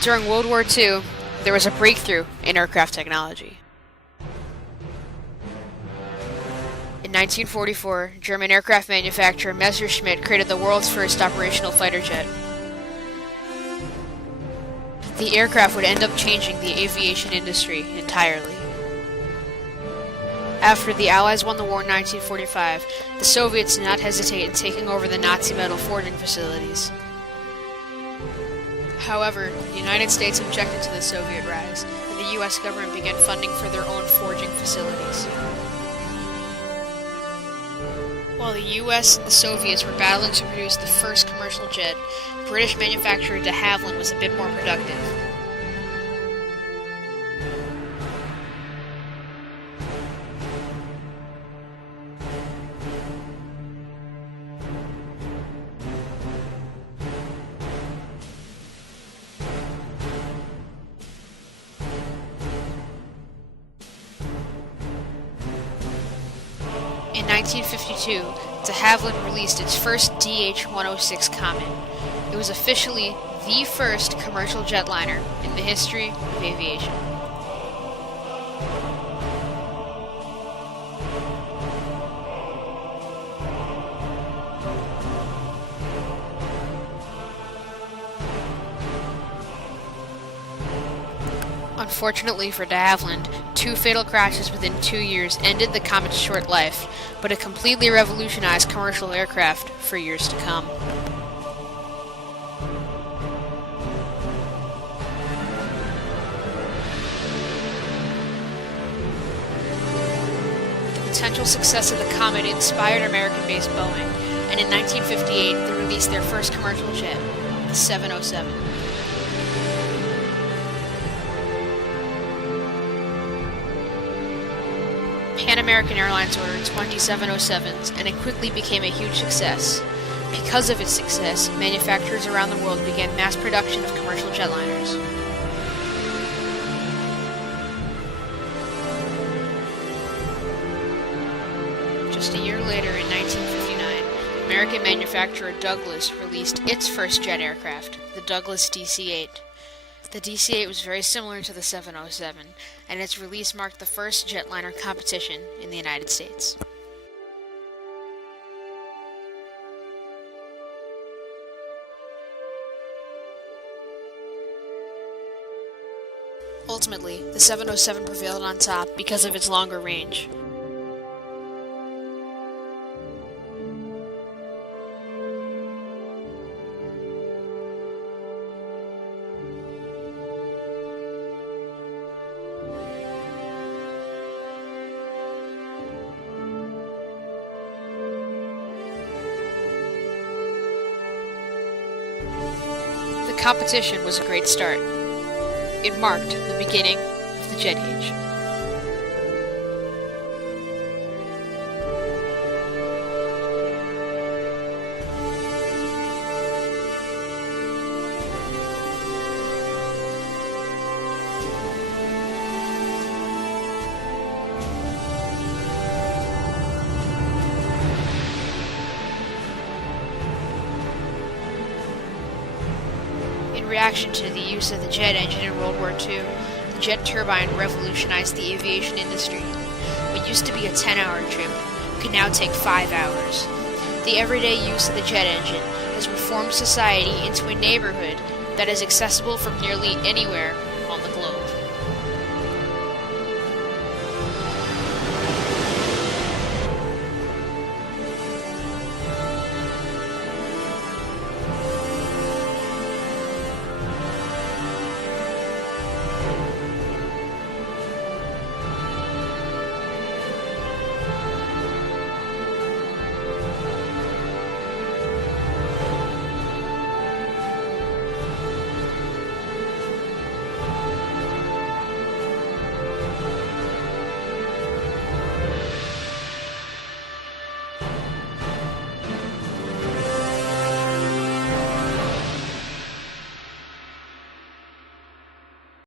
During World War II, there was a breakthrough in aircraft technology. In 1944, German aircraft manufacturer Messerschmitt created the world's first operational fighter jet. The aircraft would end up changing the aviation industry entirely. After the Allies won the war in 1945, the Soviets did not hesitate in taking over the Nazi metal forging facilities. However, the United States objected to the Soviet rise, and the US government began funding for their own forging facilities. While the US and the Soviets were battling to produce the first commercial jet, British manufacturer de Havilland was a bit more productive. In 1952, de Havilland released its first DH-106 Comet. It was officially the first commercial jetliner in the history of aviation. Unfortunately for de Havilland, 2 fatal crashes within 2 years ended the Comet's short life, but it completely revolutionized commercial aircraft for years to come. The potential success of the Comet inspired American-based Boeing, and in 1958 they released their first commercial jet, the 707. Pan American Airlines ordered 20 707s, and it quickly became a huge success. Because of its success, manufacturers around the world began mass production of commercial jetliners. Just a year later, in 1959, American manufacturer Douglas released its first jet aircraft, the Douglas DC-8. The DC-8 was very similar to the 707, and its release marked the first jetliner competition in the United States. Ultimately, the 707 prevailed on top because of its longer range. The competition was a great start. It marked the beginning of the jet age. In reaction to the use of the jet engine in World War II, the jet turbine revolutionized the aviation industry. What used to be a 10-hour trip could now take 5 hours. The everyday use of the jet engine has reformed society into a neighborhood that is accessible from nearly anywhere